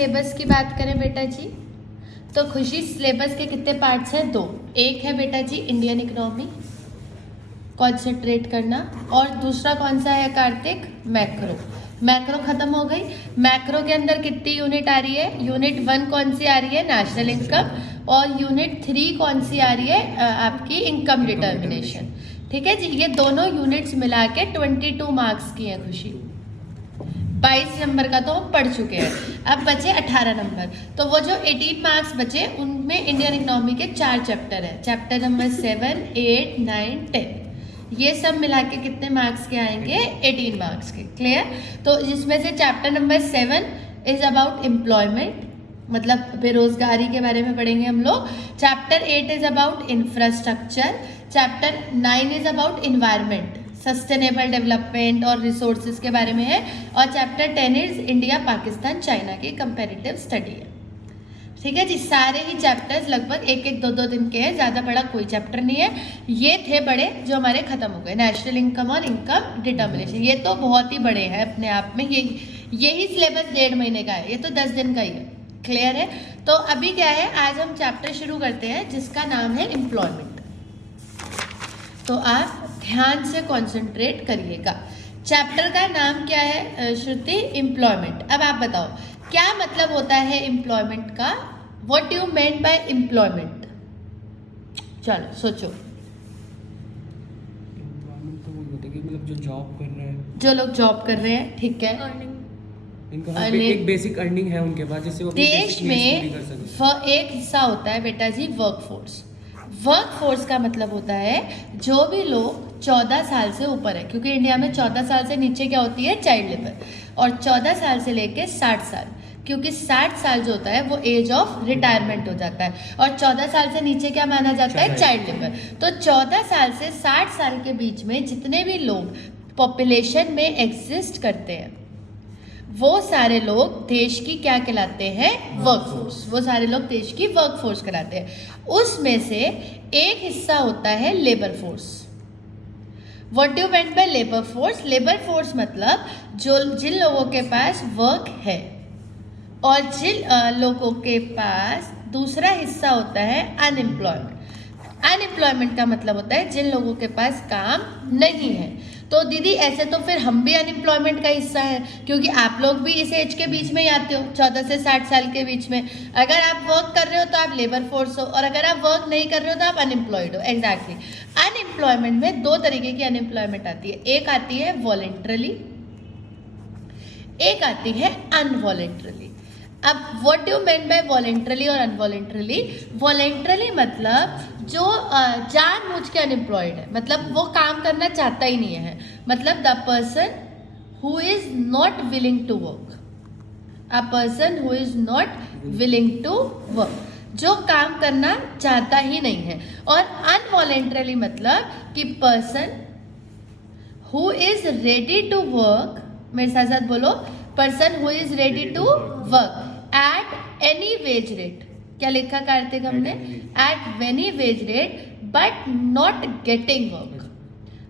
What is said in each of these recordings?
Syllabus की बात करें बेटा जी, तो खुशी सिलेबस के कितने पार्ट्स हैं? 2। एक है बेटा जी इंडियन इकोनॉमी, कॉन्सेंट्रेट करना, और दूसरा कौन सा है कार्तिक? मैक्रो। मैक्रो खत्म हो गई। मैक्रो के अंदर कितनी यूनिट आ रही है? यूनिट 1 कौन सी आ रही है? National income. और यूनिट 3 कौन सी आ रही है? आपकी इनकम डिटर्मिनेशन। ठीक है जी, ये दोनों यूनिट्स मिला के 22 मार्क्स की है खुशी। 22 नंबर का तो हम पढ़ चुके हैं, अब बचे 18 नंबर। तो वो जो 18 मार्क्स बचे उनमें इंडियन इकोनॉमी के 4 चैप्टर हैं। चैप्टर नंबर 7, 8, 9, 10, ये सब मिला के कितने मार्क्स के आएंगे? 18 मार्क्स के। क्लियर? तो जिसमें से chapter number 7 is about employment, मतलब बेरोजगारी के बारे में पढ़ेंगे हम लोग। Chapter 8 is about infrastructure. Chapter 9 is about environment, sustainable development और रिसोर्सेज के बारे में है। और chapter 10 is India, Pakistan, China की कंपेरेटिव स्टडी है। ठीक है जी, सारे ही चैप्टर्स लगभग 1-1, 2-2 दिन के हैं, ज़्यादा बड़ा कोई चैप्टर नहीं है। ये थे बड़े जो हमारे खत्म हो गए, नेशनल इनकम और इनकम डिटर्मिनेशन। ये तो बहुत ही बड़े हैं अपने आप में, यही सिलेबस 1.5 महीने का है, ये तो 10 दिन का ही है। क्लियर है? तो अभी क्या है, आज हम चैप्टर शुरू करते हैं जिसका नाम है एम्प्लॉयमेंट। तो आप ध्यान से कॉन्सेंट्रेट करिएगा। चैप्टर का नाम क्या है श्रुति? एम्प्लॉयमेंट। अब आप बताओ क्या मतलब होता है एम्प्लॉयमेंट का? What you meant by employment? चलो सोचो। एम्प्लॉयमेंट तो वो होता है कि मतलब जो जॉब कर रहे हैं, जो लोग जॉब कर रहे हैं, ठीक है, इनका एक बेसिक अर्निंग है उनके पास जिससे वो अपनी देश बेसिक नीड्स पूरी कर में एक हिस्सा होता है बेटा जी वर्कफोर्स। वर्कफोर्स का मतलब होता है जो भी लोग 14 साल से ऊपर है, क्योंकि इंडिया में 14 साल से नीचे क्या होती है? Child labour. और 14 साल से लेके 60 साल, क्योंकि 60 साल जो होता है वो एज ऑफ रिटायरमेंट हो जाता है, और 14 साल से नीचे क्या माना जाता है? Child labour. तो 14 साल से 60 साल के बीच में जितने भी लोग पॉपुलेशन में एग्जिस्ट करते हैं वो सारे लोग देश की क्या कहलाते हैं? वर्कफोर्स। वो सारे लोग देश की वर्कफोर्स कहलाते हैं। उसमें से एक हिस्सा होता है labour force. What do meant by labour force? Labour force मतलब जिन लोगों के पास वर्क है, और जिन लोगों के पास दूसरा हिस्सा होता है अनएम्प्लॉयमेंट। अनएम्प्लॉयमेंट का मतलब होता है जिन लोगों के पास काम नहीं है। तो दीदी ऐसे तो फिर हम भी अनएम्प्लॉयमेंट का हिस्सा है, क्योंकि आप लोग भी इस एज के बीच में ही आते हो, 14 से 60 साल के बीच में। अगर आप वर्क कर रहे हो तो आप लेबर फोर्स हो, और अगर आप वर्क नहीं कर रहे हो तो आप अनएम्प्लॉयड हो। एग्जैक्टली। अनएम्प्लॉयमेंट में 2 तरीके की अनएम्प्लॉयमेंट आती है, एक आती है वॉलेंट्रली, एक आती है अनवॉलेंट्रली। अब what do mean by voluntarily और अनवॉलेंट्रली? वॉलेंट्रली मतलब जो जानबूझ के अनएम्प्लॉयड है, मतलब वो काम करना चाहता ही नहीं है, मतलब the person who is not willing to work. A person who is not willing to work, जो काम करना चाहता ही नहीं है। और अनवॉलेंट्रली मतलब कि person who is ready to work, मेरे साथ साथ बोलो, person who is ready to work at any wage rate. क्या लिखा कार्तिक हमने? At any wage rate but not getting work.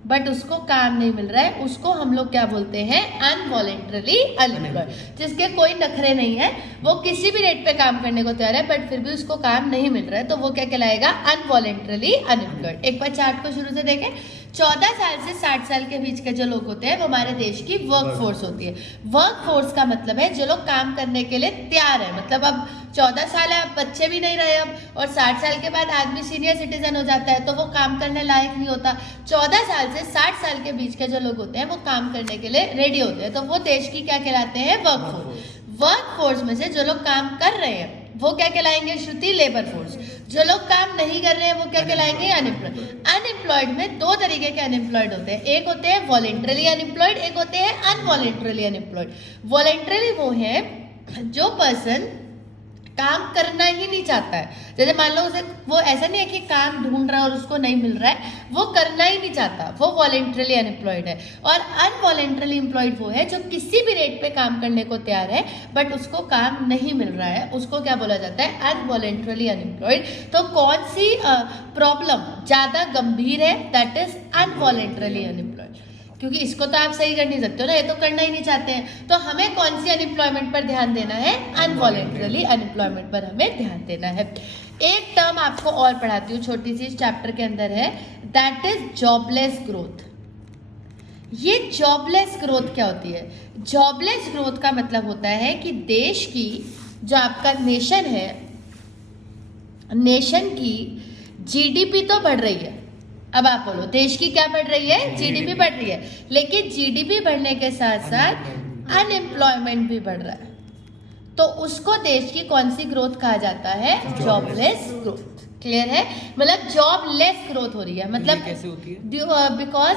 But उसको काम नहीं मिल रहा है, उसको हम लोग क्या बोलते हैं? अनवॉलेंट्रली अनएम्प्लॉयड। जिसके कोई नखरे नहीं है, वो किसी भी रेट पे काम करने को तैयार है, बट फिर भी उसको काम नहीं मिल रहा है, तो वो क्या कहलाएगा? अनवॉलेंट्रली अनएम्प्लॉयड। एक बार चार्ट को शुरू से देखें। 14 साल से 60 साल के बीच के जो लोग होते हैं वो हमारे देश की वर्क फोर्स होती है। वर्क फोर्स का मतलब है जो लोग काम करने के लिए तैयार है, मतलब अब 14 साल है, अब बच्चे भी नहीं रहे अब, और 60 साल के बाद आदमी सीनियर सिटीजन हो जाता है तो वो काम करने लायक नहीं होता। 14 साल से 60 साल के बीच के जो लोग होते हैं वो काम करने के लिए रेडी होते हैं, तो वो देश की क्या कहलाते हैं? Work force. वर्क फोर्स में से जो लोग काम कर रहे हैं वो क्या कहलाएंगे श्रुति? Labour force. जो लोग काम नहीं कर रहे हैं वो क्या कहलाएंगे? अनएम्प्लॉयड। अनएम्प्लॉयड में 2 तरीके के अनएम्प्लॉयड होते हैं, एक होते हैं वॉलेंट्रली अनएम्प्लॉयड, एक होते हैं अनवॉलेंट्रली अनएम्प्लॉयड। वॉलेंट्रली वो है जो पर्सन काम करना ही नहीं चाहता है। जैसे मान लो उसे, वो ऐसा नहीं है कि काम ढूंढ रहा है और उसको नहीं मिल रहा है, वो करना ही नहीं चाहता, वो वॉलेंट्रली अनएम्प्लॉयड है। और अनवॉलेंट्रली एम्प्लॉयड वो है जो किसी भी रेट पे काम करने को तैयार है बट उसको काम नहीं मिल रहा है, उसको क्या बोला जाता है? Involuntarily unemployed. तो कौन सी प्रॉब्लम ज़्यादा गंभीर है? That is involuntarily unemployed. क्योंकि इसको तो आप सही कर नहीं सकते हो ना, ये तो करना ही नहीं चाहते हैं। तो हमें कौन सी अनएम्प्लॉयमेंट पर ध्यान देना है? अनवॉलेंट्रली अनएम्प्लॉयमेंट पर हमें ध्यान देना है। एक टर्म आपको और पढ़ाती हूँ, छोटी सी, इस चैप्टर के अंदर है, दैट इज जॉबलेस ग्रोथ। ये जॉबलेस ग्रोथ क्या होती है? जॉबलेस ग्रोथ का मतलब होता है कि देश की, जो आपका नेशन है, नेशन की जीडीपी तो बढ़ रही है। अब आप बोलो, देश की क्या बढ़ रही है? जीडीपी बढ़ रही है, लेकिन जीडीपी बढ़ने के साथ साथ अनएम्प्लॉयमेंट भी बढ़ रहा है। तो उसको देश की कौन सी ग्रोथ कहा जाता है? Jobless growth. क्लियर है? मतलब जॉब लेस ग्रोथ हो रही है, मतलब कैसे होती है? Because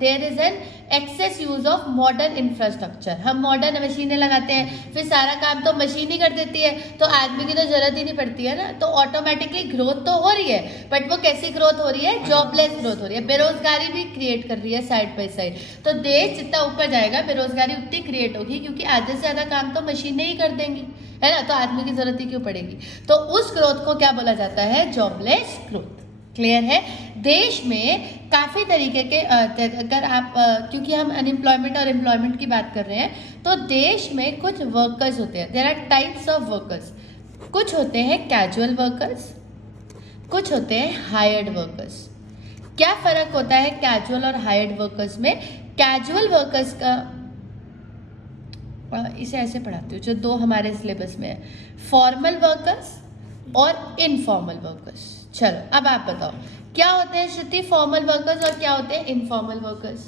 there is an excess use of modern infrastructure. हम मॉडर्न मशीनें लगाते हैं, फिर सारा काम तो मशीन ही कर देती है, तो आदमी की तो जरूरत ही नहीं पड़ती है ना, तो ऑटोमेटिकली ग्रोथ तो हो रही है, बट वो कैसी ग्रोथ हो रही है? जॉबलेस ग्रोथ हो रही है। बेरोजगारी भी क्रिएट कर रही है साइड बाई साइड। तो देश जितना ऊपर जाएगा, बेरोजगारी उतनी क्रिएट होगी, क्योंकि आधे से ज्यादा काम तो मशीनें ही कर देंगी, है ना, तो आदमी की जरूरत ही क्यों पड़ेगी? तो उस ग्रोथ को क्या बोला जाता है? Jobless growth. क्लियर है? देश में काफ़ी तरीके के अगर आप क्योंकि हम अनएम्प्लॉयमेंट और एम्प्लॉयमेंट की बात कर रहे हैं, तो देश में कुछ वर्कर्स होते हैं, there are types of workers. कुछ होते हैं कैजुअल वर्कर्स, कुछ होते हैं हायर्ड वर्कर्स। क्या फ़र्क होता है कैजुअल और हायर्ड वर्कर्स में? कैजुअल वर्कर्स का इसे ऐसे पढ़ाती हूँ जो दो हमारे सिलेबस में है, फॉर्मल वर्कर्स और इनफॉर्मल वर्कर्स। चलो अब आप बताओ क्या होते हैं श्रुति फॉर्मल वर्कर्स और क्या होते हैं इनफॉर्मल वर्कर्स?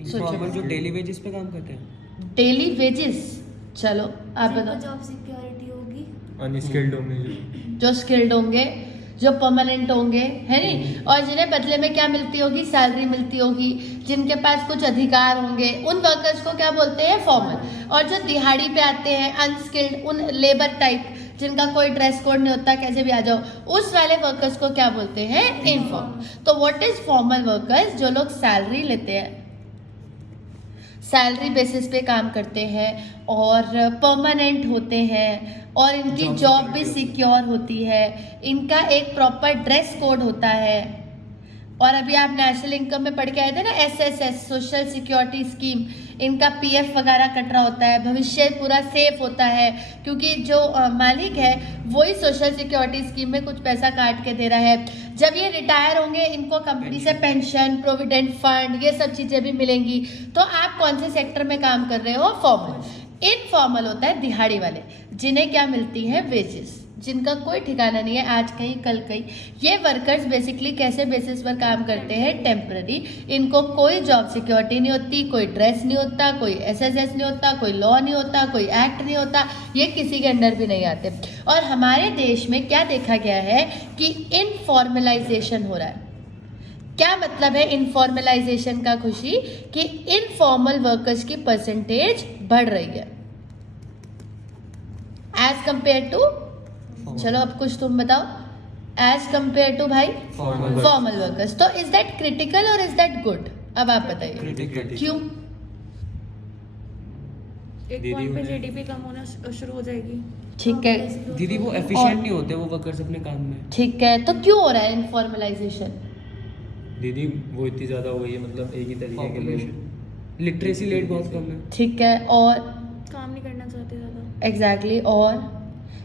इनफॉर्मल जो डेली वेजेस पे काम करते हैं। Daily wages. चलो आप बताओ। जॉब सिक्योरिटी होगी। अनस्किल्ड होंगे जो स्किल्ड होंगे, जो परमानेंट होंगे, है नहीं, और जिन्हें बदले में क्या मिलती होगी? सैलरी मिलती होगी, जिनके पास कुछ अधिकार होंगे, उन वर्कर्स को क्या बोलते हैं? फॉर्मल। और जो दिहाड़ी पे आते हैं, अनस्किल्ड, उन लेबर टाइप जिनका कोई ड्रेस कोड नहीं होता, कैसे भी आ जाओ, उस वाले वर्कर्स को क्या बोलते हैं? इनफॉर्मल। तो व्हाट इज फॉर्मल वर्कर्स? जो लोग सैलरी लेते हैं, सैलरी बेसिस पे काम करते हैं और परमानेंट होते हैं, और इनकी जॉब भी सिक्योर होती है, इनका एक प्रॉपर ड्रेस कोड होता है। और अभी आप नेशनल इनकम में पढ़ के आए थे ना, एसएसएस, सोशल सिक्योरिटी स्कीम, इनका पीएफ वगैरह कट रहा होता है, भविष्य पूरा सेफ होता है, क्योंकि जो मालिक है वही सोशल सिक्योरिटी स्कीम में कुछ पैसा काट के दे रहा है। जब ये रिटायर होंगे, इनको कंपनी से पेंशन, प्रोविडेंट फंड, ये सब चीज़ें भी मिलेंगी। तो आप कौन से सेक्टर में काम कर रहे हो? फॉर्मल। इनफॉर्मल होता है दिहाड़ी वाले, जिन्हें क्या मिलती है? वेजेस, जिनका कोई ठिकाना नहीं है, आज कहीं कल कहीं। ये वर्कर्स बेसिकली कैसे बेसिस पर काम करते हैं? टेम्पररी। इनको कोई जॉब सिक्योरिटी नहीं होती, कोई ड्रेस नहीं होता, कोई एसएसएस नहीं होता, कोई लॉ नहीं होता, कोई एक्ट नहीं होता, ये किसी के अंडर भी नहीं आते। और हमारे देश में क्या देखा गया है कि इनफॉर्मलाइजेशन हो रहा है। क्या मतलब है इनफॉर्मलाइजेशन का खुशी? कि इनफॉर्मल वर्कर्स की परसेंटेज बढ़ रही है एज कंपेयर टू, चलो अब कुछ तुम बताओ, एज कंपेयर टू भाई फॉर्मल वर्कर्स। तो इज दैट क्रिटिकल और इज दैट गुड? अब आप बताइए क्यों? एक पॉइंट पे जीडीपी कम होना शुरू हो जाएगी। ठीक है दीदी, वो एफिशिएंट नहीं होते वो वर्कर्स अपने काम में। ठीक है, तो क्यों हो रहा है इनफॉर्मलाइजेशन? दीदी वो इतनी ज्यादा हो गई है, मतलब एक ही तरीके के लोग। लिटरेसी रेट बहुत कम है। ठीक है, और काम नहीं करना चाहते ज्यादा। एग्जैक्टली और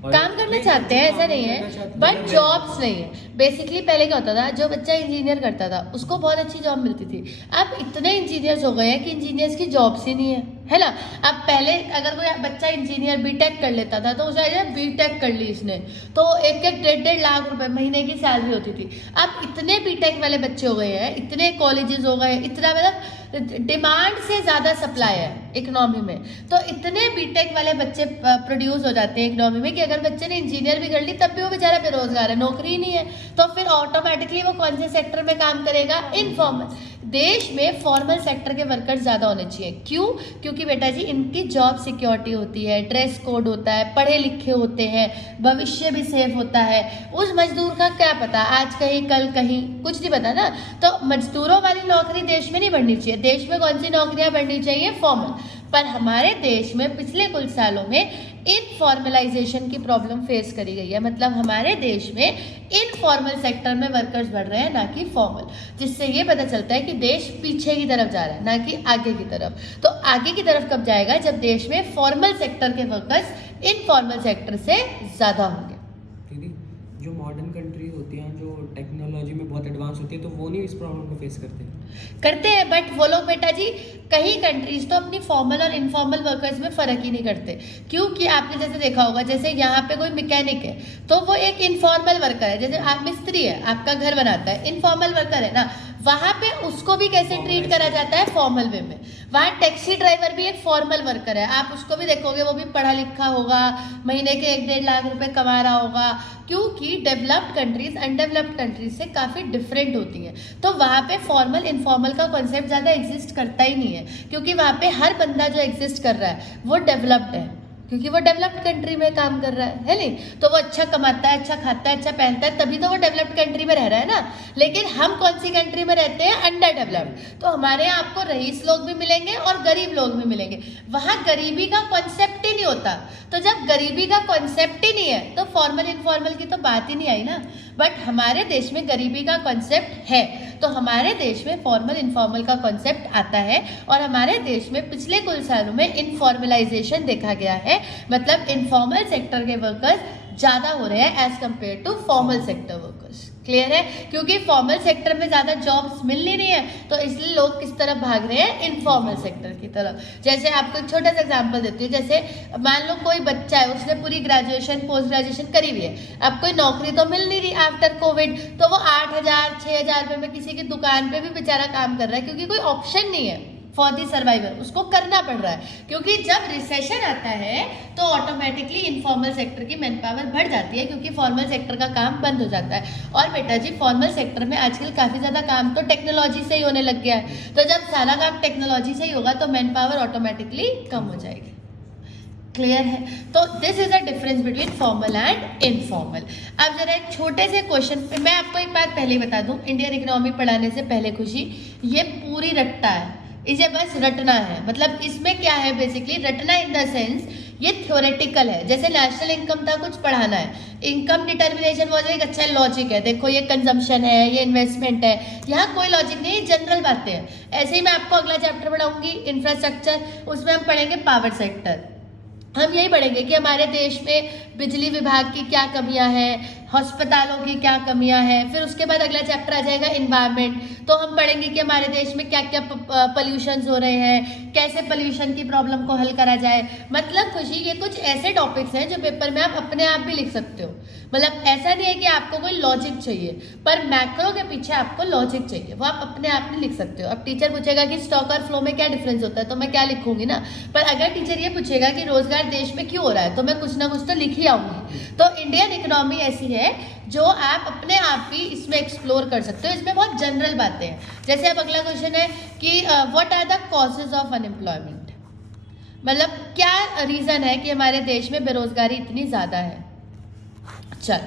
काम करना चाहते हैं, ऐसा नहीं है, बट जॉब्स नहीं है। बेसिकली पहले क्या होता था, जो बच्चा इंजीनियर करता था उसको बहुत अच्छी जॉब मिलती थी। अब इतने इंजीनियर्स हो गए हैं कि इंजीनियर्स की जॉब्स ही नहीं है ना। अब पहले अगर कोई बच्चा इंजीनियर बीटेक कर लेता था तो उसे बीटेक कर ली इसने, तो 1-1 1.5 लाख रुपए महीने की सैलरी होती थी। अब इतने बीटेक वाले बच्चे हो गए हैं, इतने कॉलेजेस हो गए, इतना मतलब डिमांड से ज़्यादा सप्लाई है इकोनॉमी में, तो इतने बीटेक वाले बच्चे प्रोड्यूस हो जाते हैं इकोनॉमी में कि अगर बच्चे ने इंजीनियर भी कर ली तब भी वो बेचारा बेरोजगार है, नौकरी ही नहीं है। तो फिर ऑटोमेटिकली वो कौन से सेक्टर में काम करेगा? इनफॉर्मल। देश में फॉर्मल सेक्टर के वर्कर्स ज़्यादा होने चाहिए। क्यों? क्योंकि बेटा जी इनकी जॉब सिक्योरिटी होती है, ड्रेस कोड होता है, पढ़े लिखे होते हैं, भविष्य भी सेफ होता है। उस मजदूर का क्या पता, आज कहीं कल कहीं, कुछ नहीं पता ना। तो मजदूरों वाली नौकरी देश में नहीं बढ़नी चाहिए। देश में कौन सी नौकरियां बढ़नी चाहिए? फॉर्मल। पर हमारे देश में पिछले कुछ सालों में इनफॉर्मलाइजेशन की प्रॉब्लम फेस करी गई है। मतलब हमारे देश में इनफॉर्मल सेक्टर में वर्कर्स बढ़ रहे हैं, ना कि फॉर्मल, जिससे ये पता चलता है कि देश पीछे की तरफ जा रहा है, ना कि आगे की तरफ। तो आगे की तरफ कब जाएगा? जब देश में फॉर्मल सेक्टर के वर्कर्स इनफॉर्मल सेक्टर से ज़्यादा होंगे। दीदी, जो मॉडर्न कंट्रीज होती हैं, जो टेक्नोलॉजी में बहुत एडवांस होती है, तो वो नहीं इस प्रॉब्लम को फेस करते हैं, बट वो लोग बेटा जी कई कंट्रीज तो अपनी फॉर्मल और इनफॉर्मल वर्कर्स में फ़र्क ही नहीं करते। क्योंकि आपने जैसे देखा होगा, जैसे यहाँ पे कोई मैकेनिक है तो वो एक इनफॉर्मल वर्कर है। जैसे आप मिस्त्री है, आपका घर बनाता है, इनफॉर्मल वर्कर है ना, वहाँ पे उसको भी कैसे ट्रीट करा जाता है? फॉर्मल वे में। वहाँ टैक्सी ड्राइवर भी एक फॉर्मल वर्कर है, आप उसको भी देखोगे, वो भी पढ़ा लिखा होगा, महीने के 1-1.5 लाख रुपए कमा रहा होगा। क्योंकि डेवलप्ड कंट्रीज अनडेवलप्ड कंट्रीज से काफ़ी डिफरेंट होती हैं, तो वहाँ पे फॉर्मल इनफॉर्मल का कॉन्सेप्ट ज़्यादा एग्जिस्ट करता ही नहीं है, क्योंकि वहाँ पे हर बंदा जो एग्जिस्ट कर रहा है वो डेवलप्ड है, क्योंकि वो डेवलप्ड कंट्री में काम कर रहा है नहीं? तो वो अच्छा कमाता है, अच्छा खाता है, अच्छा पहनता है, तभी तो वो डेवलप्ड कंट्री में रह रहा है ना। लेकिन हम कौन सी कंट्री में रहते हैं? Under developed. तो हमारे यहाँ आपको रईस लोग भी मिलेंगे और गरीब लोग भी मिलेंगे। वहाँ गरीबी का कॉन्सेप्ट ही नहीं होता। तो जब गरीबी का कॉन्सेप्ट ही नहीं है तो फॉर्मल इनफॉर्मल की तो बात ही नहीं आई ना। बट हमारे देश में गरीबी का कॉन्सेप्ट है, तो हमारे देश में फॉर्मल इनफॉर्मल का कॉन्सेप्ट आता है। और हमारे देश में पिछले कुछ सालों में इनफॉर्मलाइजेशन देखा गया है, मतलब इनफॉर्मल सेक्टर के वर्कर्स ज़्यादा हो रहे हैं as compare to formal sector workers. Clear है? क्योंकि फॉर्मल सेक्टर में ज़्यादा जॉब्स मिल नहीं रही है, तो इसलिए लोग किस तरफ भाग रहे हैं? इनफॉर्मल सेक्टर की तरफ। जैसे आपको एक छोटा सा एग्जांपल देती हूँ। जैसे मान लो कोई बच्चा है, उसने पूरी ग्रेजुएशन पोस्ट ग्रेजुएशन करी हुई है, अब कोई नौकरी तो मिल नहीं रही आफ्टर कोविड, तो वो 8,000 6,000 रुपये में किसी की दुकान पे भी बेचारा काम कर रहा है, क्योंकि कोई ऑप्शन नहीं है फॉर दी सर्वाइवल, उसको करना पड़ रहा है। क्योंकि जब रिसेशन आता है तो ऑटोमेटिकली इनफॉर्मल सेक्टर की मैन पावर बढ़ जाती है, क्योंकि फॉर्मल सेक्टर का काम बंद हो जाता है। और बेटा जी फॉर्मल सेक्टर में आजकल काफ़ी ज़्यादा काम तो टेक्नोलॉजी से ही होने लग गया है, तो जब सारा काम टेक्नोलॉजी से ही होगा तो मैन पावर ऑटोमेटिकली कम हो जाएगी। क्लियर है? तो this is a difference between formal and informal. अब जरा एक छोटे से क्वेश्चन, मैं आपको एक बात पहले ही बता दूं, इंडियन इकोनॉमी पढ़ाने से पहले खुशी, ये पूरी रट्टा है, इसे बस रटना है। मतलब इसमें क्या है बेसिकली, रटना इन द सेंस ये थ्योरेटिकल है। जैसे नेशनल इनकम था, कुछ पढ़ाना है, इनकम डिटर्मिनेशन वो एक अच्छा लॉजिक है, देखो ये कंजम्पशन है, ये इन्वेस्टमेंट है, यहाँ कोई लॉजिक नहीं, जनरल बातें हैं। ऐसे ही मैं आपको अगला चैप्टर पढ़ाऊंगी इंफ्रास्ट्रक्चर, उसमें हम पढ़ेंगे पावर सेक्टर। हम यही पढ़ेंगे कि हमारे देश में बिजली विभाग की क्या कमियां हैं, अस्पतालों की क्या कमियां हैं। फिर उसके बाद अगला चैप्टर आ जाएगा इन्वायरमेंट, तो हम पढ़ेंगे कि हमारे देश में क्या क्या पोल्यूशंस हो रहे हैं, कैसे पोल्यूशन की प्रॉब्लम को हल करा जाए। मतलब खुशी, ये कुछ ऐसे टॉपिक्स हैं जो पेपर में आप अपने आप भी लिख सकते हो। मतलब ऐसा नहीं है कि आपको कोई लॉजिक चाहिए, पर मैक्रो के पीछे आपको लॉजिक चाहिए, वो आप अपने आप नहीं लिख सकते हो। अब टीचर पूछेगा कि स्टॉक और फ्लो में क्या डिफरेंस होता है, तो मैं क्या लिखूंगी ना। पर अगर टीचर ये पूछेगा कि रोजगार देश में क्यों हो रहा है, तो मैं कुछ ना कुछ तो लिख ही आऊंगी। तो इंडियन इकोनॉमी ऐसी है जो आप अपने आप भी इसमें एक्सप्लोर कर सकते हो। इसमें बहुत जनरल बातें हैं। जैसे अब अगला क्वेश्चन है कि what are the causes of unemployment, मतलब क्या रीज़न है कि हमारे देश में बेरोजगारी इतनी ज़्यादा है। चल,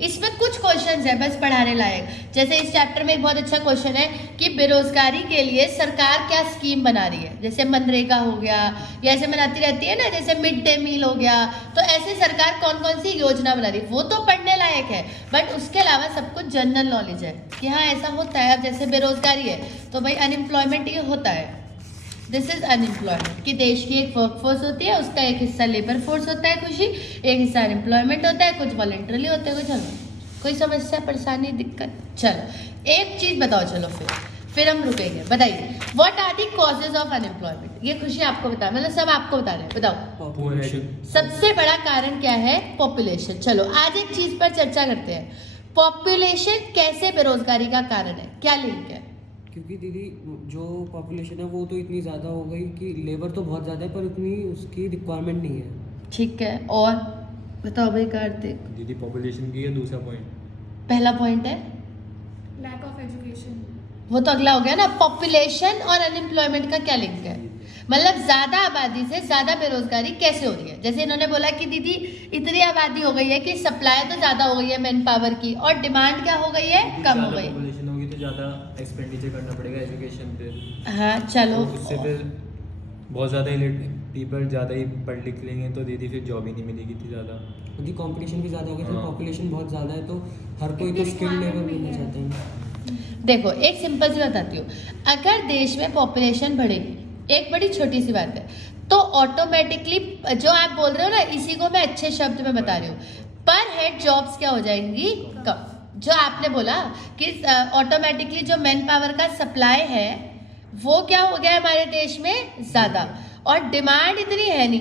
इसमें कुछ क्वेश्चंस है बस पढ़ाने लायक। जैसे इस चैप्टर में एक बहुत अच्छा क्वेश्चन है कि बेरोजगारी के लिए सरकार क्या स्कीम बना रही है। जैसे मनरेगा हो गया, या ऐसे बनाती रहती है ना, जैसे मिड डे मील हो गया, तो ऐसे सरकार कौन कौन सी योजना बना रही है, वो तो पढ़ने लायक है। बट उसके अलावा सब कुछ जनरल नॉलेज है कि हाँ ऐसा होता है। अब जैसे बेरोजगारी है तो भाई अनएम्प्लॉयमेंट ये होता है, दिस इज अनएम्प्लॉयमेंट, कि देश की एक वर्कफोर्स होती है, उसका एक हिस्सा लेबर फोर्स होता है खुशी, एक हिस्सा अनएम्प्लॉयमेंट होता है, कुछ वॉलंटरली होते हैं, कुछ अलग। कोई समस्या परेशानी दिक्कत? चलो एक चीज बताओ, चलो फिर हम रुकेंगे। बताइए what are the causes of unemployment. ये खुशी आपको बता, मतलब सब आपको बता रहे हैं, बताओ। पॉपुलेशन सबसे बड़ा कारण क्या है? पॉपुलेशन। चलो आज एक चीज पर चर्चा करते हैं, पॉपुलेशन कैसे बेरोजगारी का कारण है, क्या लिंक है? क्योंकि दीदी जो पॉपुलेशन है वो तो इतनी ज़्यादा हो गई कि लेबर तो बहुत ज़्यादा है, पर उतनी उसकी रिक्वायरमेंट नहीं है। ठीक है, और बताओ भाई कार्तिक। दीदी पॉपुलेशन की है दूसरा पॉइंट। पहला पॉइंट है लैक ऑफ एजुकेशन, वो तो अगला हो गया ना। पॉपुलेशन और अनएम्प्लॉयमेंट का क्या लिंक है? मतलब ज्यादा आबादी से ज्यादा बेरोजगारी कैसे हो रही है। जैसे इन्होंने बोला कि दीदी इतनी आबादी हो गई है कि सप्लाई तो ज्यादा हो गई है मैन पावर की, और डिमांड क्या हो गई है? कम हो गई। पॉपुलेशन होगी तो ज़्यादा एक्सपेंडिचर करना पड़ेगा एजुकेशन पे। हाँ चलो, तो उससे फिर बहुत ज़्यादा पीपल ज़्यादा ही पढ़ लिख लेंगे तो दीदी फिर जॉब ही नहीं मिलेगी इतनी ज़्यादा। क्योंकि कंपटीशन भी ज़्यादा हो गया, फिर हाँ। पॉपुलेशन बहुत ज़्यादा है तो हर कोई तो इतनी स्किल्ड लेबर requirement मिलना नहीं है। चाहता है। देखो एक सिंपल सी बताती हूँ, अगर देश में पॉपुलेशन बढ़ेगी, एक बड़ी छोटी सी बात है, तो ऑटोमेटिकली जो आप बोल रहे हो ना, इसी को मैं अच्छे शब्द में बता रही हूँ, पर हेड जॉब्स क्या हो जाएंगी कम। जो आपने बोला कि ऑटोमेटिकली जो मैन पावर का सप्लाई है वो क्या हो गया है हमारे देश में ज़्यादा, और डिमांड इतनी है नहीं,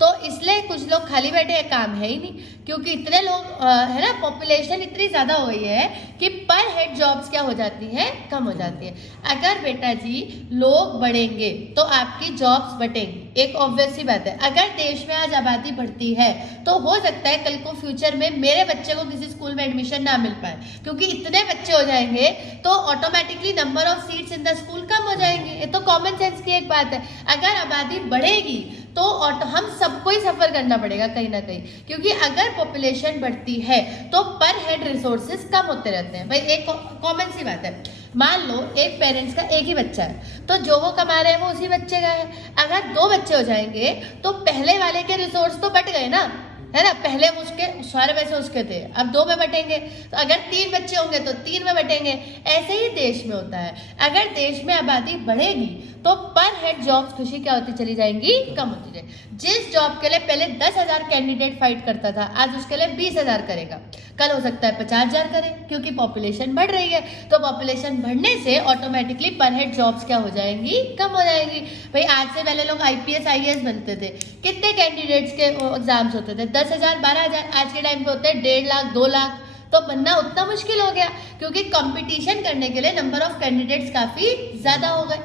तो इसलिए कुछ लोग खाली बैठे हैं, काम है ही नहीं, क्योंकि इतने लोग है ना, पॉपुलेशन इतनी ज़्यादा हो गई है कि पर हेड जॉब्स क्या हो जाती हैं, कम हो जाती है। अगर बेटा जी लोग बढ़ेंगे तो आपकी जॉब्स बढ़ेंगी, एक ऑब्वियस सी बात है। अगर देश में आज आबादी बढ़ती है तो हो सकता है कल को फ्यूचर में मेरे बच्चे को किसी स्कूल में एडमिशन ना मिल पाए, क्योंकि इतने बच्चे हो जाएंगे तो automatically number of seats in the school कम हो जाएंगे। ये तो कॉमन सेंस की एक बात है। अगर आबादी बढ़ेगी तो हम सबको ही सफ़र करना पड़ेगा कहीं ना कहीं, क्योंकि अगर पॉपुलेशन बढ़ती है तो पर हेड रिसोर्सेज कम होते रहते हैं। भाई एक कॉमन सी बात है, मान लो एक पेरेंट्स का एक ही बच्चा है तो जो वो कमा रहे हैं वो उसी बच्चे का है। अगर 2 बच्चे हो जाएंगे तो पहले वाले के रिसोर्स तो बट गए ना, है ना, पहले उसके सारे पैसे उसके थे, अब 2 में बटेंगे। तो अगर 3 बच्चे होंगे तो 3 में बटेंगे। ऐसे ही देश में होता है, अगर देश में आबादी बढ़ेगी तो पर हेड जॉब्स खुशी क्या होती चली जाएंगी, कम होती जाएगी। जिस जॉब के लिए पहले 10,000 कैंडिडेट फाइट करता था, आज उसके लिए 20,000 करेगा, कल हो सकता है 50,000 करे, क्योंकि पॉपुलेशन बढ़ रही है। तो पॉपुलेशन बढ़ने से ऑटोमेटिकली पर हेड जॉब्स क्या हो जाएंगी, कम हो जाएंगी। भाई आज से पहले लोग IPS IAS बनते थे, कितने कैंडिडेट्स के एग्जाम्स होते थे, 10,000 12,000, आज के टाइम पे होते हैं 1.5 लाख 2 लाख। तो बनना उतना मुश्किल हो गया, क्योंकि कंपटीशन करने के लिए नंबर ऑफ कैंडिडेट्स काफ़ी ज़्यादा हो गए,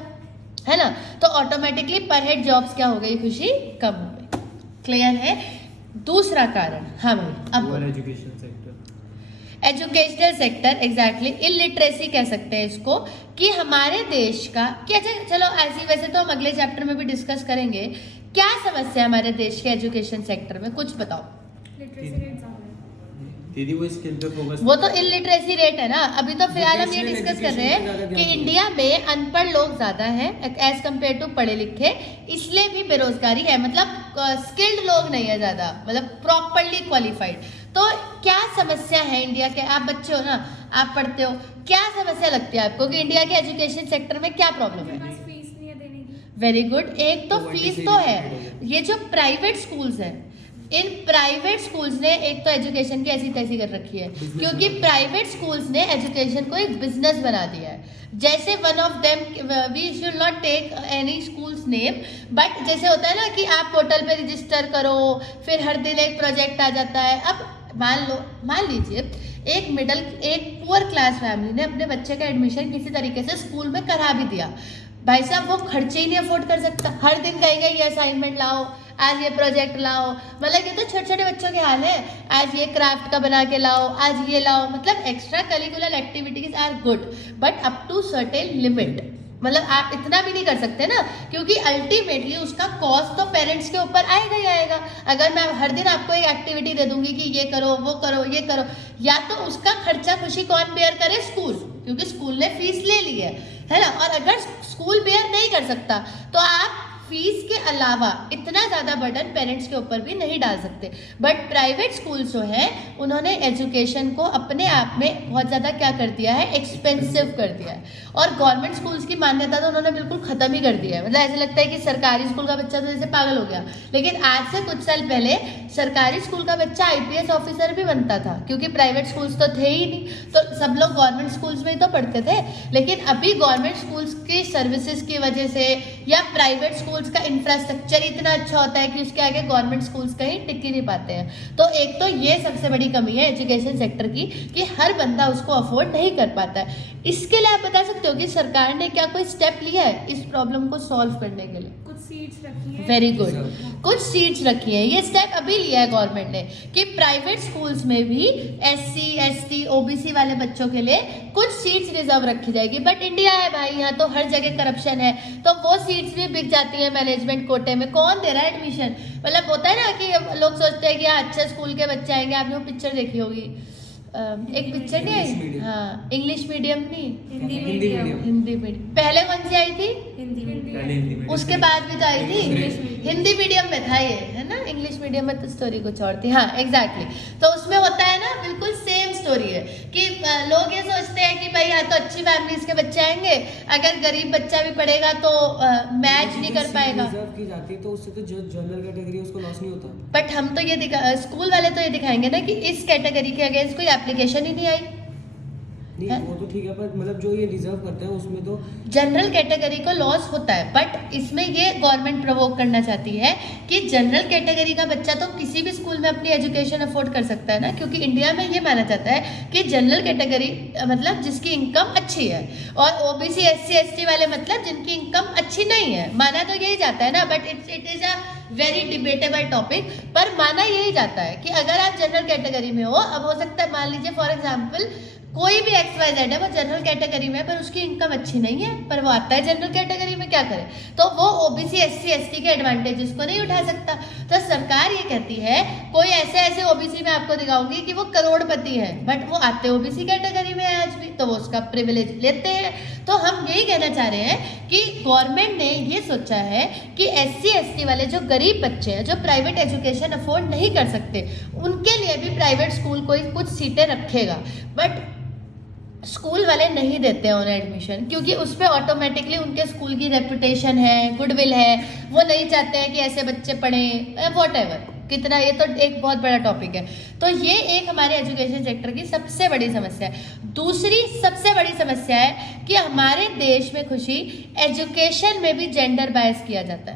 है ना। तो ऑटोमेटिकली पर हेड जॉब्स क्या हो गई, खुशी कम हो गई। क्लियर है। दूसरा कारण, हाँ भाई अब poor education sector, educational sector, exactly illiteracy कह सकते हैं इसको, कि हमारे देश का क्या, चलो ऐसी वैसे तो हम अगले चैप्टर में भी डिस्कस करेंगे, क्या समस्या है हमारे देश के एजुकेशन सेक्टर में, कुछ बताओ। लिटरेसी रेट ज़्यादा है। दीदी वो स्किल पे फोकस, वो तो इलिटरेसी रेट है ना। अभी तो फिलहाल हम ये डिस्कस कर रहे हैं कि इंडिया में अनपढ़ लोग ज्यादा हैं एज कम्पेयर टू पढ़े लिखे, इसलिए भी बेरोजगारी है। मतलब स्किल्ड लोग नहीं है ज्यादा, मतलब प्रॉपरली क्वालिफाइड। तो क्या समस्या है इंडिया के, आप बच्चे हो ना, आप पढ़ते हो, क्या समस्या लगती है आपको कि इंडिया के एजुकेशन सेक्टर में क्या प्रॉब्लम है? बस फीस नहीं है देने की। Very good. एक तो फीस तो है, ये जो प्राइवेट स्कूल्स हैं, इन प्राइवेट स्कूल्स ने एक तो एजुकेशन की ऐसी तैसी कर रखी है, क्योंकि प्राइवेट स्कूल्स ने एजुकेशन को एक बिजनेस बना दिया है। जैसे one of them, we should not take any school's name, but जैसे होता है ना कि आप पोर्टल पे रजिस्टर करो, फिर हर दिन एक प्रोजेक्ट आ जाता है। अब मान लीजिए एक पुअर क्लास फैमिली ने अपने बच्चे का एडमिशन किसी तरीके से स्कूल में करा भी दिया। भाई साहब वो खर्चे ही नहीं अफोर्ड कर सकता, हर दिन कहेगा ये असाइनमेंट लाओ, आज ये प्रोजेक्ट लाओ, मतलब ये तो छोटे छोटे बच्चों के हाल है, आज ये क्राफ्ट का बना के लाओ, आज ये लाओ। मतलब extra curricular activities are good but up to certain limit, मतलब आप इतना भी नहीं कर सकते ना, क्योंकि अल्टीमेटली उसका कॉस्ट तो पेरेंट्स के ऊपर आएगा ही आएगा। अगर मैं हर दिन आपको एक एक्टिविटी दे दूंगी कि ये करो वो करो ये करो, या तो उसका खर्चा खुशी कौन बेयर करे, स्कूल, क्योंकि स्कूल ने फीस ले ली है ना। और अगर स्कूल बेयर नहीं कर सकता तो आप फीस के अलावा इतना ज़्यादा बर्डन पेरेंट्स के ऊपर भी नहीं डाल सकते। बट प्राइवेट स्कूल्स जो हैं उन्होंने एजुकेशन को अपने आप में बहुत ज़्यादा क्या कर दिया है, एक्सपेंसिव कर दिया है। और गवर्नमेंट स्कूल्स की मान्यता तो उन्होंने बिल्कुल ख़त्म ही कर दिया है। मतलब ऐसे लगता है कि सरकारी स्कूल का बच्चा तो जैसे पागल हो गया। लेकिन आज से कुछ साल पहले सरकारी स्कूल का बच्चा IPS ऑफिसर भी बनता था, क्योंकि प्राइवेट स्कूल्स तो थे ही नहीं, तो सब लोग गवर्नमेंट स्कूल्स में ही तो पढ़ते थे। लेकिन अभी गवर्नमेंट स्कूल्स की सर्विसेज की वजह से या प्राइवेट स्कूल्स का इंफ्रास्ट्रक्चर इतना अच्छा होता है कि उसके आगे गवर्नमेंट स्कूल्स कहीं टिक ही नहीं पाते हैं। तो एक तो ये सबसे बड़ी कमी है एजुकेशन सेक्टर की, कि हर बंदा उसको अफोर्ड नहीं कर पाता है। इसके लिए आप बता सकते हो कि सरकार ने क्या कोई स्टेप लिया है इस प्रॉब्लम को सॉल्व करने के लिए? कुछ सीट्स रखी है। वेरी गुड, कुछ सीट्स रखी हैं। ये स्टेप अभी लिया है गवर्नमेंट ने कि प्राइवेट स्कूल्स में भी SC ST OBC वाले बच्चों के लिए कुछ सीट्स रिजर्व रखी जाएगी। बट इंडिया है भाई, यहाँ तो हर जगह करप्शन है, तो वो सीट्स भी बिक जाती है मैनेजमेंट कोटे में। कौन दे रहा है एडमिशन? मतलब होता है ना कि लोग सोचते हैं कि हाँ अच्छे स्कूल के बच्चे आएंगे। आपने वो पिक्चर देखी होगी, एक पिक्चर नहीं English आई, medium. हाँ इंग्लिश मीडियम नहीं, Hindi Hindi medium medium. Hindi medium. पहले कौन सी आई थी? हिंदी मीडियम पहले हिंदी में उसके बाद भी तो आई थी इंग्लिश मीडियम। हिंदी मीडियम में था ये, है ना। इंग्लिश मीडियम में तो स्टोरी कुछ और थी, हाँ एग्जैक्टली। तो उसमें होता है ना बिल्कुल सेम स्टोरी है कि लोग ये सोचते हैं कि भाई यहाँ तो अच्छी फैमिलीज के बच्चे आएंगे, अगर गरीब बच्चा भी पढ़ेगा तो मैच नहीं कर पाएगा। रिजर्व की जाती है तो उससे तो जो जनरल कैटेगरी है उसको लॉस नहीं होता। बट हम तो ये स्कूल वाले तो ये दिखाएंगे ना कि इस कैटेगरी के अगेंस्ट कोई एप्लीकेशन ही नहीं आई। नहीं है? वो तो ठीक है, पर मतलब जो ये रिजर्व करते हैं उसमें तो जनरल कैटेगरी को लॉस होता है, बट इसमें ये गवर्नमेंट प्रवोक करना चाहती है कि जनरल कैटेगरी का बच्चा तो किसी भी स्कूल में अपनी एजुकेशन अफोर्ड कर सकता है ना, क्योंकि इंडिया में ये माना जाता है कि जनरल कैटेगरी मतलब जिसकी इनकम अच्छी है, और ओबीसी एससी एसटी वाले मतलब जिनकी इनकम अच्छी नहीं है। माना तो यही जाता है ना, but it is a very debatable topic, पर माना यही जाता है कि अगर आप जनरल कैटेगरी में हो, अब हो सकता है मान लीजिए फॉर एग्जाम्पल कोई भी XYZ है, वो जनरल कैटेगरी में है पर उसकी इनकम अच्छी नहीं है, पर वो आता है जनरल कैटेगरी में, क्या करे? तो वो ओबीसी एससी एसटी के एडवांटेजेस को नहीं उठा सकता। तो सरकार ये कहती है कोई ऐसे ऐसे ओबीसी में आपको दिखाऊंगी कि वो करोड़पति है, बट वो आते ओबीसी कैटेगरी में है आज भी, तो वो उसका प्रिविलेज लेते हैं। तो हम यही कहना चाह रहे हैं कि गवर्नमेंट ने ये सोचा है कि SC ST वाले जो गरीब बच्चे हैं, जो प्राइवेट एजुकेशन अफोर्ड नहीं कर सकते, उनके लिए भी प्राइवेट स्कूल कोई कुछ सीटें रखेगा, बट स्कूल वाले नहीं देते हैं उन्हें एडमिशन, क्योंकि उस पर ऑटोमेटिकली उनके स्कूल की रेपुटेशन है, गुडविल है, वो नहीं चाहते हैं कि ऐसे बच्चे पढ़ें, वॉटएवर कितना। ये तो एक बहुत बड़ा टॉपिक है। तो ये एक हमारे एजुकेशन सेक्टर की सबसे बड़ी समस्या है। दूसरी सबसे बड़ी समस्या है कि हमारे देश में खुशी एजुकेशन में भी जेंडर बायस किया जाता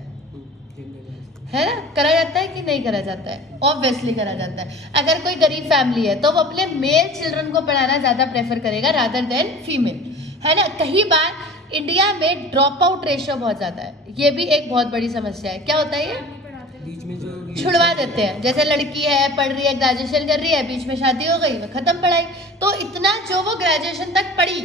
है ना। करा जाता है कि नहीं करा जाता है? ऑब्वियसली करा जाता है। अगर कोई गरीब फैमिली है तो वो अपने मेल चिल्ड्रन को पढ़ाना ज़्यादा प्रेफर करेगा रादर देन फीमेल, है ना। कई बार इंडिया में ड्रॉप आउट रेशियो बहुत ज़्यादा है, ये भी एक बहुत बड़ी समस्या है। क्या होता है ये? बीच में जो छुड़वा देते हैं। जैसे लड़की है, पढ़ रही है, ग्रेजुएशन कर रही है, बीच में शादी हो गई, खत्म पढ़ाई। तो इतना जो वो ग्रेजुएशन तक पढ़ी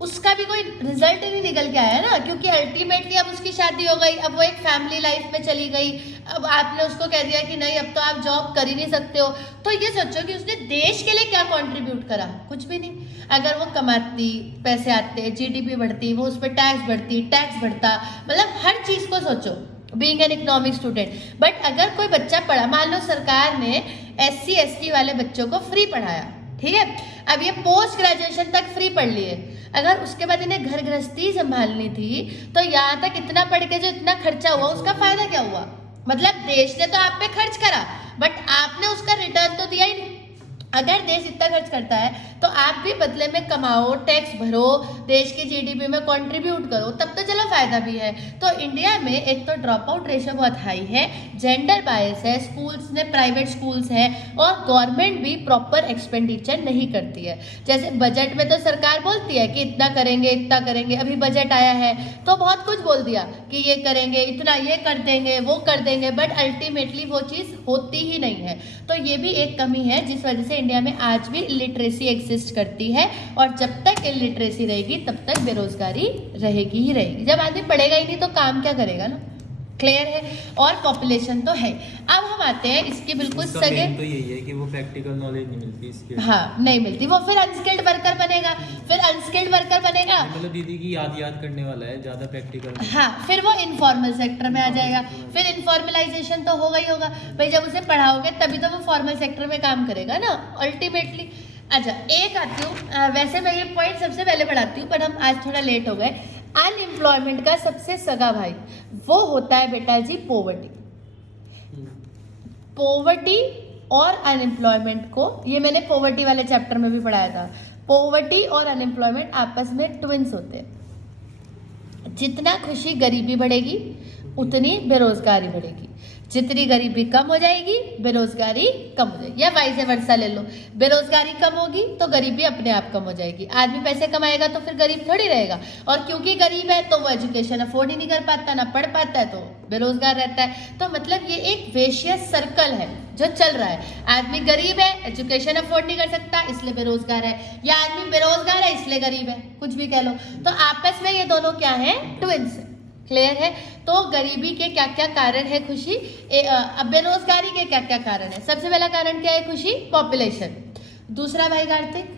उसका भी कोई रिजल्ट नहीं निकल के आया ना, क्योंकि अल्टीमेटली अब उसकी शादी हो गई, अब वो एक फैमिली लाइफ में चली गई, अब आपने उसको कह दिया कि नहीं अब तो आप जॉब कर ही नहीं सकते हो। तो ये सोचो कि उसने देश के लिए क्या कंट्रीब्यूट करा? कुछ भी नहीं। अगर वो कमाती, पैसे आते, GDP बढ़ती, वो उस पर टैक्स बढ़ती, टैक्स बढ़ता, मतलब हर चीज़ को सोचो being an economic student. But अगर कोई बच्चा पढ़ा, मान लो सरकार ने SC ST वाले बच्चों को फ्री पढ़ाया, ठीक है, अब ये पोस्ट ग्रेजुएशन तक फ्री पढ़ लिए, अगर उसके बाद इन्हें घर गृहस्थी संभालनी थी तो यहाँ तक इतना पढ़ के जो इतना खर्चा हुआ उसका फायदा क्या हुआ? मतलब देश ने तो आप पे खर्च करा, बट आपने उसका रिटर्न तो दिया ही नहीं। अगर देश इतना खर्च करता है तो आप भी बदले में कमाओ, टैक्स भरो, देश के GDP में कंट्रीब्यूट करो, तब तो चलो फायदा भी है। तो इंडिया में एक तो ड्रॉप आउट रेशियो बहुत हाई है, जेंडर बायस है, स्कूल्स ने प्राइवेट स्कूल्स हैं, और गवर्नमेंट भी प्रॉपर एक्सपेंडिचर नहीं करती है। जैसे बजट में तो सरकार बोलती है कि इतना करेंगे इतना करेंगे, अभी बजट आया है तो बहुत कुछ बोल दिया कि ये करेंगे, इतना ये कर देंगे, वो कर देंगे, बट अल्टीमेटली वो चीज़ होती ही नहीं है। तो ये भी एक कमी है जिस वजह से इंडिया में आज भी इलिटरेसी एग्जिस्ट करती है, और जब तक इलिटरेसी रहेगी तब तक बेरोजगारी रहेगी ही रहेगी। जब आदमी पढ़ेगा ही नहीं तो काम क्या करेगा ना, क्लियर है। और पॉपुलेशन तो है। अब हम आते हैं इसके बिल्कुल इसका सगे, main तो यही है कि वो प्रैक्टिकल नॉलेज नहीं मिलती इसके। हाँ नहीं मिलती, वो फिर अनस्किल्ड वर्कर बनेगा, फिर अनस्किल्ड वर्कर बनेगा, मतलब दीदी की याद करने वाला है ज़्यादा प्रैक्टिकल। हाँ फिर वो इनफॉर्मल सेक्टर में आ जाएगा, फिर इनफॉर्मलाइजेशन तो होगा ही होगा भाई, जब उसे पढ़ाओगे तभी तो वो फॉर्मल सेक्टर में काम करेगा ना अल्टीमेटली। अच्छा एक आती हूँ, वैसे मैं ये पॉइंट सबसे पहले पढ़ाती हूँ पर हम आज थोड़ा लेट हो गए। अनएम्प्लॉयमेंट का सबसे सगा भाई वो होता है बेटा जी पॉवर्टी। पॉवर्टी और अनएम्प्लॉयमेंट को, ये मैंने पॉवर्टी वाले चैप्टर में भी पढ़ाया था, पॉवर्टी और अनएम्प्लॉयमेंट आपस में ट्विंस होते हैं। जितना खुशी गरीबी बढ़ेगी उतनी बेरोजगारी बढ़ेगी, जितनी गरीबी कम हो जाएगी बेरोजगारी कम हो जाएगी, या वाइस वर्सा ले लो, बेरोजगारी कम होगी तो गरीबी अपने आप कम हो जाएगी। आदमी पैसे कमाएगा तो फिर गरीब थोड़ी रहेगा, और क्योंकि गरीब है तो वो एजुकेशन अफोर्ड ही नहीं कर पाता, ना पढ़ पाता है तो बेरोजगार रहता है। तो मतलब ये एक वेशियस सर्कल है जो चल रहा है। आदमी गरीब है, एजुकेशन अफोर्ड नहीं कर सकता इसलिए बेरोजगार है, या आदमी बेरोजगार है इसलिए गरीब है, कुछ भी कह लो। तो आपस में ये दोनों क्या है? ट्विंस है। क्लियर है। तो गरीबी के क्या क्या कारण है खुशी, अब बेरोजगारी के क्या क्या कारण है। सबसे पहला कारण क्या है खुशी? पॉपुलेशन। दूसरा भाई कार्तिक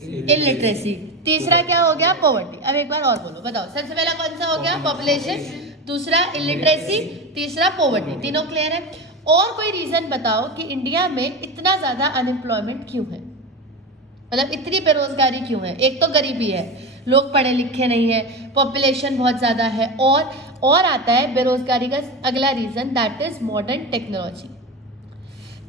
Illiteracy. इलिटरेसी, तीसरा क्या हो गया पॉवर्टी। अब एक बार और बोलो, बताओ सबसे पहला कौन सा हो गया पॉपुलेशन, दूसरा इलिटरेसी, तीसरा पॉवर्टी। तीनों क्लियर है। और कोई रीजन बताओ कि इंडिया में इतना ज्यादा अनएम्प्लॉयमेंट क्यों है, मतलब इतनी बेरोजगारी क्यों है। एक तो गरीबी है, लोग पढ़े लिखे नहीं है, पॉपुलेशन बहुत ज़्यादा है, और आता है बेरोजगारी का अगला reason, that is modern technology.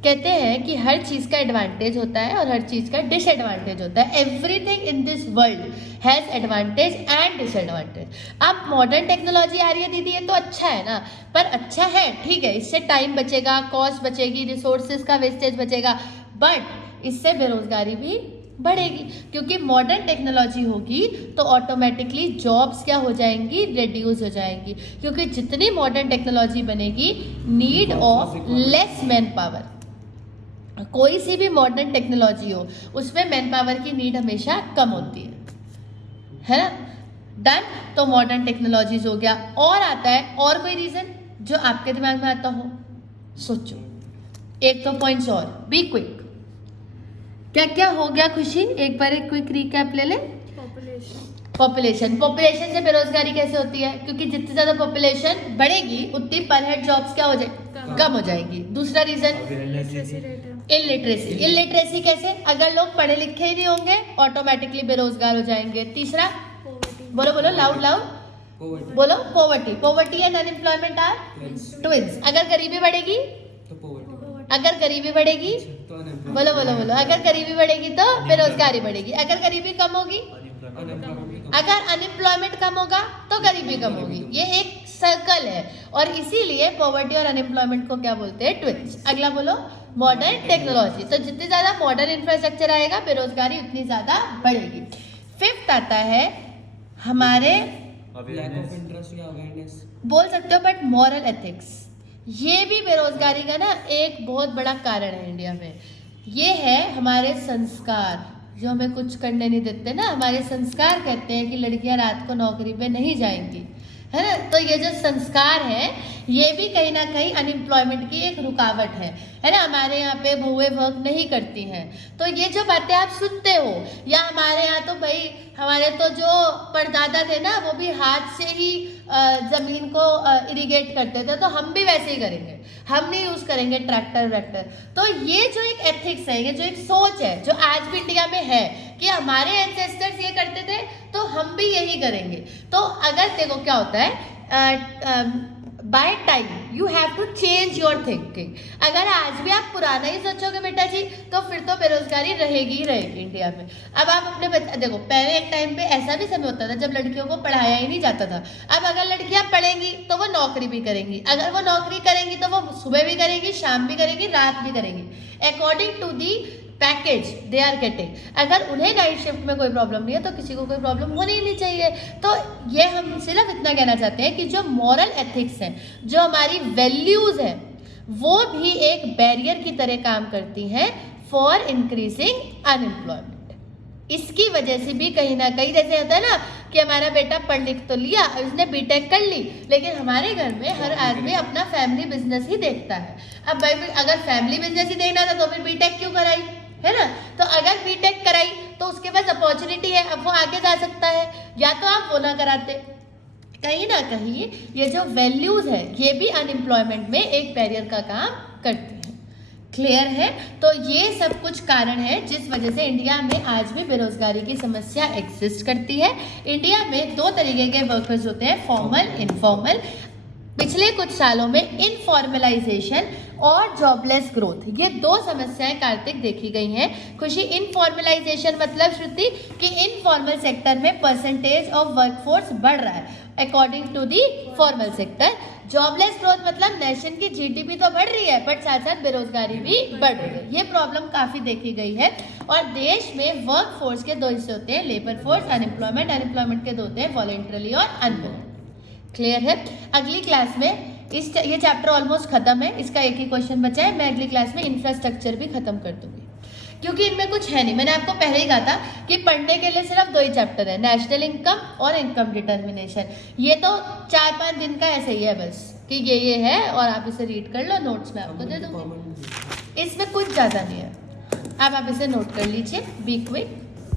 कहते हैं कि हर चीज़ का एडवांटेज होता है और हर चीज़ का डिसएडवांटेज होता है। Everything in this world has advantage and disadvantage. अब मॉडर्न टेक्नोलॉजी आ रही है दीदी, ये तो अच्छा है ना, पर अच्छा है ठीक है, इससे टाइम बचेगा, कॉस्ट बचेगी, रिसोर्सेज का वेस्टेज बचेगा, बट इससे बेरोजगारी भी बढ़ेगी, क्योंकि मॉडर्न टेक्नोलॉजी होगी तो ऑटोमेटिकली जॉब्स क्या हो जाएंगी, रिड्यूस हो जाएंगी, क्योंकि जितनी मॉडर्न टेक्नोलॉजी बनेगी need of less man power. कोई सी भी मॉडर्न टेक्नोलॉजी हो उसमें मैन पावर की नीड हमेशा कम होती है ना। डन, तो मॉडर्न टेक्नोलॉजीज हो गया। और आता है और कोई रीजन जो आपके दिमाग में आता हो, सोचो, एक तो पॉइंट्स और, बी क्विक। क्या क्या हो गया खुशी, एक बार एक क्विक रिकैप ले ले। Population. पॉपुलेशन से बेरोजगारी कैसे होती है, क्योंकि जितनी ज्यादा पॉपुलेशन बढ़ेगी उतनी पर हेड जॉब्स क्या हो जाएगी, कम हो जाएगी। दूसरा रीजन Literacy rate है. इलिटरेसी। इलिटरेसी कैसे, अगर लोग पढ़े लिखे ही नहीं होंगे ऑटोमेटिकली बेरोजगार हो जाएंगे। तीसरा Poverty. बोलो बोलो लाउड लाउड पॉवर्टी बोलो, poverty. Poverty and unemployment are twins. अगर गरीबी बढ़ेगी, तो पॉवर्टी अगर गरीबी बढ़ेगी, तो अनएम्प्लॉयमेंट बोलो बोलो बोलो, अगर गरीबी बढ़ेगी तो बेरोजगारी बढ़ेगी, अगर गरीबी कम होगी, अनएम्प्लॉयमेंट अगर अनएम्प्लॉयमेंट कम होगा तो गरीबी कम होगी। ये एक सर्कल है और इसीलिए पॉवर्टी और अनएम्प्लॉयमेंट को क्या बोलते हैं, ट्विंस। अगला बोलो मॉडर्न टेक्नोलॉजी। तो जितनी ज्यादा मॉडर्न इंफ्रास्ट्रक्चर आएगा बेरोजगारी उतनी ज्यादा बढ़ेगी। फिफ्थ आता है हमारे, लैक ऑफ इंटरेस्ट या अवेयरनेस। बोल सकते हो बट मॉरल एथिक्स, ये भी बेरोजगारी का ना एक बहुत बड़ा कारण है इंडिया में। ये है हमारे संस्कार जो हमें कुछ करने नहीं देते ना। हमारे संस्कार कहते हैं कि लड़कियां रात को नौकरी पे नहीं जाएंगी, है ना। तो ये जो संस्कार है ये भी कहीं ना कहीं अनएम्प्लॉयमेंट की एक रुकावट है ना। हमारे यहाँ पे बहुएं वर्क नहीं करती हैं, तो ये जो बातें आप सुनते हो, या हमारे यहाँ तो भाई हमारे तो जो परदादा थे ना वो भी हाथ से ही जमीन को इरिगेट करते थे, तो हम भी वैसे ही करेंगे, हम नहीं यूज करेंगे ट्रैक्टर व्रैक्टर। तो ये जो एक एथिक्स है, ये जो एक सोच है जो आज भी इंडिया में है कि हमारे एंसेस्टर्स ये करते थे तो हम भी यही करेंगे। तो अगर देखो क्या होता है, by time you have to change your thinking. अगर आज भी आप पुराना ही सोचोगे बेटा जी तो फिर तो बेरोजगारी रहेगी ही रहेगी इंडिया में। अब आप अपने बच्चे देखो, पहले एक टाइम पे ऐसा भी समय होता था जब लड़कियों को पढ़ाया ही नहीं जाता था। अब अगर लड़कियां पढ़ेंगी तो वो नौकरी भी करेंगी, अगर वो नौकरी करेंगी तो वो सुबह भी करेंगी, शाम भी करेंगी, रात भी करेंगी, according to the package they are getting. अगर उन्हें नाइट शिफ्ट में कोई प्रॉब्लम नहीं है तो किसी को कोई प्रॉब्लम होनी ही नहीं चाहिए। तो ये हम सिर्फ इतना कहना चाहते हैं कि जो मॉरल एथिक्स हैं, जो हमारी वैल्यूज हैं, वो भी एक बैरियर की तरह काम करती हैं फॉर इंक्रीजिंग अनएम्प्लॉयमेंट। इसकी वजह से भी कहीं ना कहीं, जैसे होता है ना कि हमारा बेटा पढ़ लिख तो लिया, उसने बीटेक कर ली, लेकिन हमारे घर में हर आदमी अपना फैमिली बिजनेस ही देखता है। अब भाई अगर फैमिली बिजनेस ही देखना था तो फिर बीटेक क्यों कराई, है ना। तो अगर बीटेक कराई तो उसके पास अपॉर्चुनिटी है, अब वो आगे जा सकता है, या तो आप वो ना कराते। कहीं ना कहीं ये जो वैल्यूज है ये भी अनएम्प्लॉयमेंट में एक बैरियर का काम करती है। क्लियर है। तो ये सब कुछ कारण है जिस वजह से इंडिया में आज भी बेरोजगारी की समस्या एग्जिस्ट करती है। इंडिया में दो तरीके के वर्कर्स होते हैं, फॉर्मल, इनफॉर्मल। पिछले कुछ सालों में इनफॉर्मलाइजेशन और जॉबलेस ग्रोथ, ये दो समस्याएं कार्तिक देखी गई हैं। खुशी, इनफॉर्मलाइजेशन मतलब श्रुति कि इनफॉर्मल सेक्टर में परसेंटेज ऑफ वर्कफोर्स बढ़ रहा है according to the formal sector. Jobless growth मतलब नेशन की जीडीपी तो बढ़ रही है बट साथ साथ बेरोजगारी भी बढ़ रही है। ये प्रॉब्लम काफी देखी गई है। और देश में वर्क फोर्स के दो हिस्से होते हैं, लेबर फोर्स, अनएम्प्लॉयमेंट। अनएम्प्लॉयमेंट के दो होते हैं, वॉलंटरली और अनवॉलंटरी। क्लियर है। अगली क्लास में ये चैप्टर ऑलमोस्ट खत्म है, इसका एक ही क्वेश्चन बचा है। मैं अगली क्लास में इंफ्रास्ट्रक्चर भी खत्म कर दूंगी क्योंकि इनमें कुछ है नहीं। मैंने आपको पहले ही कहा था कि पढ़ने के लिए सिर्फ दो ही चैप्टर है, नेशनल इनकम और इनकम डिटर्मिनेशन। ये तो 4-5 दिन का ऐसे ही है बस कि ये है और आप इसे रीड कर लो, नोट्स में आपको दे दूंगी। इसमें कुछ ज़्यादा नहीं है। अब आप इसे नोट कर लीजिए, बी क्विक।